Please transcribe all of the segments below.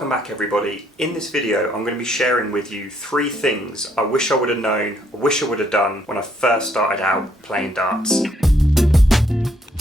Welcome back everybody. In this video I'm going to be sharing with you 3 things I wish I would have known, I wish I would have done when I first started out playing darts.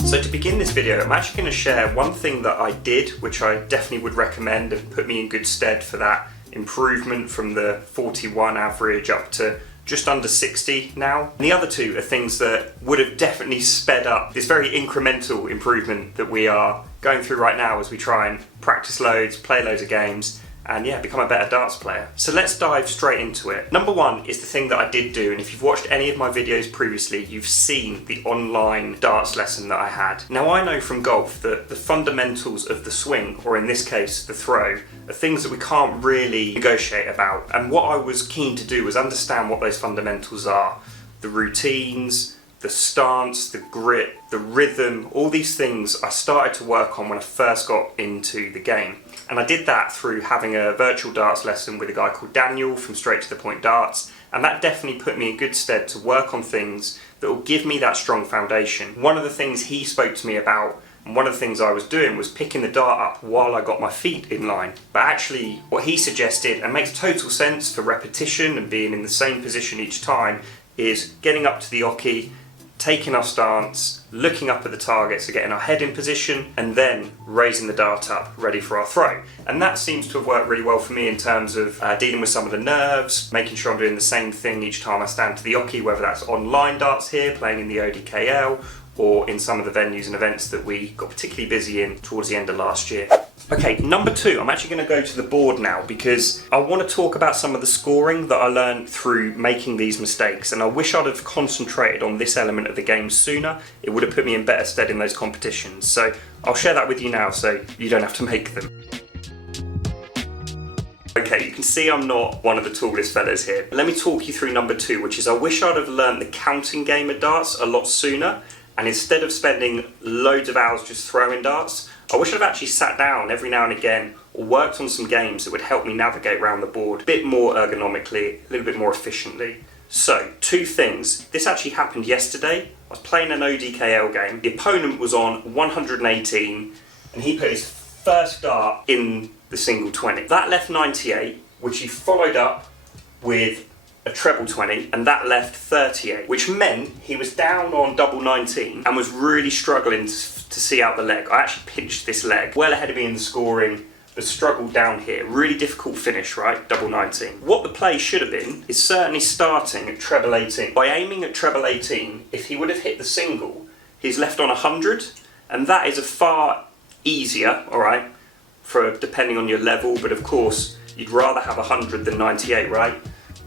So to begin this video I'm actually going to share one thing that I did which I definitely would recommend and put me in good stead for that improvement from the 41 average up to just under 60 now. And the other 2 are things that would have definitely sped up this very incremental improvement that we are going through right now as we try and practice loads, play loads of games, and yeah, become a better darts player. So let's dive straight into it. Number 1 is the thing that I did do, and if you've watched any of my videos previously, you've seen the online darts lesson that I had. Now I know from golf that the fundamentals of the swing, or in this case the throw, are things that we can't really negotiate about. And what I was keen to do was understand what those fundamentals are. The routines, the stance, the grit, the rhythm, all these things I started to work on when I first got into the game. And I did that through having a virtual darts lesson with a guy called Daniel from Straight to the Point Darts, and that definitely put me in good stead to work on things that will give me that strong foundation. One of the things he spoke to me about, and one of the things I was doing, was picking the dart up while I got my feet in line. But actually what he suggested, and makes total sense for repetition and being in the same position each time, is getting up to the oche, taking our stance, looking up at the target, so getting our head in position, and then raising the dart up, ready for our throw. And that seems to have worked really well for me in terms of dealing with some of the nerves, making sure I'm doing the same thing each time I stand to the oche, whether that's online darts here, playing in the ODKL, or in some of the venues and events that we got particularly busy in towards the end of last year. Okay, number 2, I'm actually going to go to the board now because I want to talk about some of the scoring that I learned through making these mistakes, and I wish I'd have concentrated on this element of the game sooner. It would have put me in better stead in those competitions. So I'll share that with you now so you don't have to make them. Okay, you can see I'm not one of the tallest fellas here. Let me talk you through number 2, which is I wish I'd have learned the counting game of darts a lot sooner, and instead of spending loads of hours just throwing darts, I wish I'd have actually sat down every now and again or worked on some games that would help me navigate around the board a bit more ergonomically, a little bit more efficiently. So, 2 things. This actually happened yesterday. I was playing an ODKL game. The opponent was on 118 and he put his first dart in the single 20. That left 98, which he followed up with a treble 20, and that left 38, which meant he was down on double 19 and was really struggling to see out the leg. I actually pinched this leg, well ahead of me in the scoring, but struggled down here. Really difficult finish, right? Double 19. What the play should have been is certainly starting at treble 18. By aiming at treble 18, if he would have hit the single, he's left on 100, and that is a far easier, all right, for depending on your level, but of course, you'd rather have 100 than 98, right?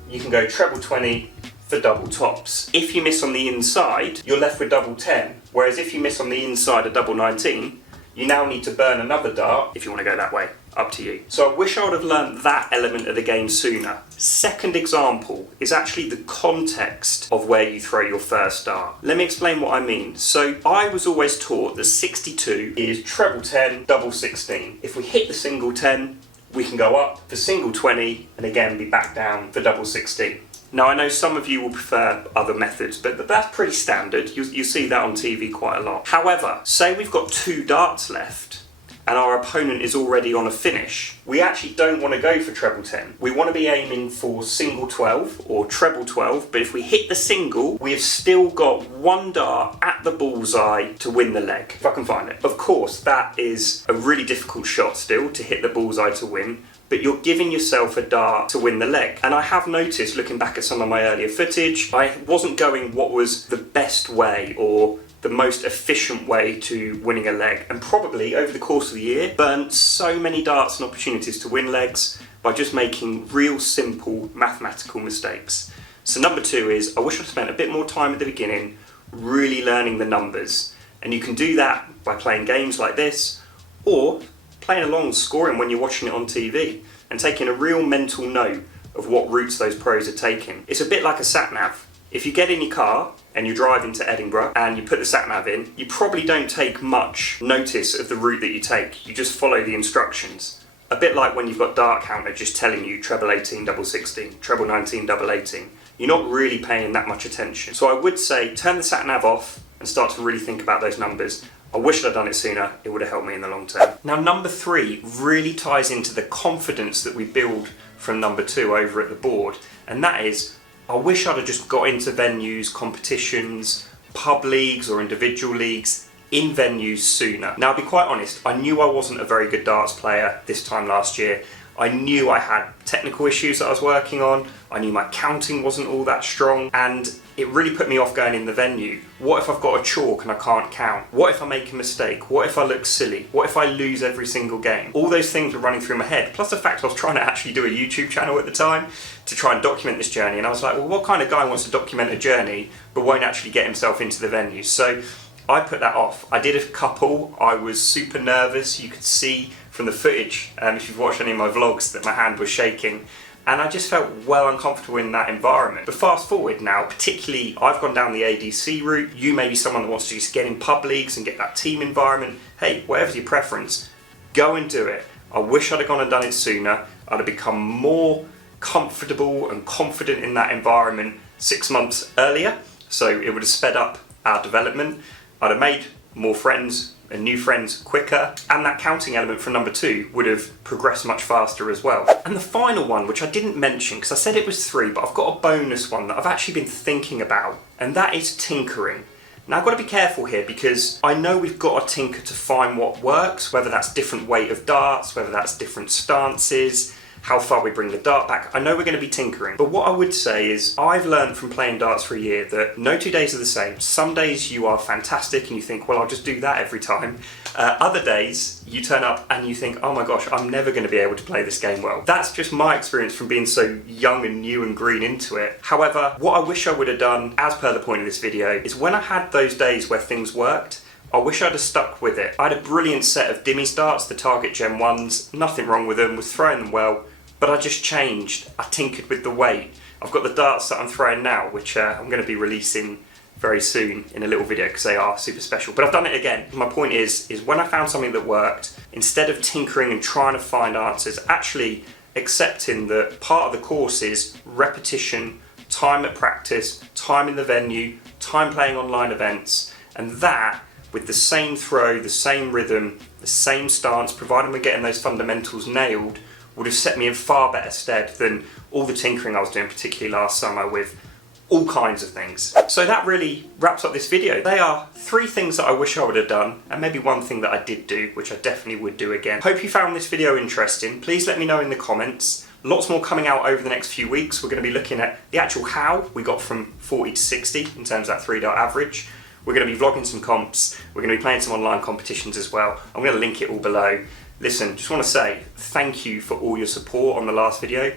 You can go treble 20 for double tops. If you miss on the inside, you're left with double 10. Whereas if you miss on the inside of double 19, you now need to burn another dart if you want to go that way. Up to you. So I wish I would have learned that element of the game sooner. Second example is actually the context of where you throw your first dart. Let me explain what I mean. So I was always taught that 62 is treble 10, double 16. If we hit the single 10, we can go up for single 20 and again be back down for double 16. Now I know some of you will prefer other methods, but that's pretty standard. You see that on TV quite a lot. However, say we've got 2 darts left and our opponent is already on a finish. We actually don't want to go for treble 10. We want to be aiming for single 12 or treble 12, but if we hit the single, we have still got 1 dart at the bullseye to win the leg, if I can find it. Of course, that is a really difficult shot still to hit the bullseye to win, but you're giving yourself a dart to win the leg. And I have noticed, looking back at some of my earlier footage, I wasn't going what was the best way or the most efficient way to winning a leg, and probably over the course of the year burnt so many darts and opportunities to win legs by just making real simple mathematical mistakes. So number 2 is I wish I'd spent a bit more time at the beginning really learning the numbers, and you can do that by playing games like this or playing along scoring when you're watching it on TV and taking a real mental note of what routes those pros are taking. It's a bit like a sat-nav. If you get in your car and you drive into Edinburgh and you put the sat-nav in, you probably don't take much notice of the route that you take. You just follow the instructions. A bit like when you've got dart counter just telling you treble 18, double 16, treble 19, double 18. You're not really paying that much attention. So I would say turn the sat-nav off and start to really think about those numbers. I wish I'd done it sooner, it would have helped me in the long term. Now number 3 really ties into the confidence that we build from number 2 over at the board, and that is, I wish I'd have just got into venues, competitions, pub leagues or individual leagues in venues sooner. Now, I'll be quite honest, I knew I wasn't a very good darts player this time last year. I knew I had technical issues that I was working on, I knew my counting wasn't all that strong, and it really put me off going in the venue. What if I've got a chalk and I can't count? What if I make a mistake? What if I look silly? What if I lose every single game? All those things were running through my head, plus the fact I was trying to actually do a YouTube channel at the time to try and document this journey, and I was like, well, what kind of guy wants to document a journey but won't actually get himself into the venue? So I put that off. I did a couple, I was super nervous, you could see from the footage, if you've watched any of my vlogs, that my hand was shaking, and I just felt well uncomfortable in that environment. But fast forward now, particularly I've gone down the ADC route, you may be someone that wants to just get in pub leagues and get that team environment. Hey, whatever's your preference, go and do it. I wish I'd have gone and done it sooner. I'd have become more comfortable and confident in that environment 6 months earlier, so it would have sped up our development. I'd have made more friends and new friends quicker, and that counting element from number 2 would have progressed much faster as well. And the final one, which I didn't mention because I said it was 3, but I've got a bonus one that I've actually been thinking about, and that is tinkering. Now I've got to be careful here because I know we've got to tinker to find what works, whether that's different weight of darts, whether that's different stances, how far we bring the dart back. I know we're going to be tinkering, but what I would say is I've learned from playing darts for a year that no 2 days are the same. Some days you are fantastic and you think, well, I'll just do that every time. Other days you turn up and you think, oh my gosh, I'm never going to be able to play this game well. That's just my experience from being so young and new and green into it. However, what I wish I would have done, as per the point of this video, is when I had those days where things worked, I wish I'd have stuck with it. I had a brilliant set of Dimmies darts, the Target Gen 1s, nothing wrong with them, was throwing them well, but I just changed. I tinkered with the weight. I've got the darts that I'm throwing now, which I'm going to be releasing very soon in a little video because they are super special. But I've done it again. My point is when I found something that worked, instead of tinkering and trying to find answers, actually accepting that part of the course is repetition, time at practice, time in the venue, time playing online events, and that, with the same throw, the same rhythm, the same stance, providing we're getting those fundamentals nailed, would have set me in far better stead than all the tinkering I was doing, particularly last summer with all kinds of things. So that really wraps up this video. They are 3 things that I wish I would have done, and maybe 1 thing that I did do, which I definitely would do again. Hope you found this video interesting. Please let me know in the comments. Lots more coming out over the next few weeks. We're going to be looking at the actual how we got from 40 to 60 in terms of that 3-dart average. We're going to be vlogging some comps. We're going to be playing some online competitions as well. I'm going to link it all below. Listen, just want to say thank you for all your support on the last video.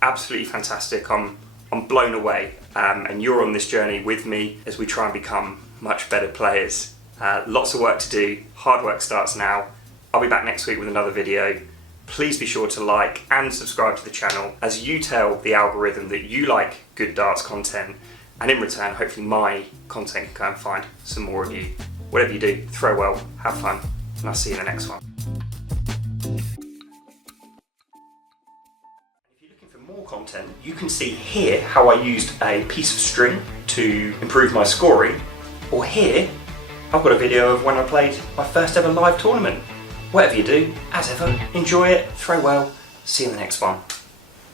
Absolutely fantastic. I'm blown away, and you're on this journey with me as we try and become much better players. Lots of work to do. Hard work starts now. I'll be back next week with another video. Please be sure to like and subscribe to the channel as you tell the algorithm that you like good darts content, and in return, hopefully my content can go and find some more of you. Whatever you do, throw well, have fun, and I'll see you in the next one. If you're looking for more content, you can see here how I used a piece of string to improve my scoring, or here I've got a video of when I played my first ever live tournament. Whatever you do, as ever, enjoy it, throw well, see you in the next one.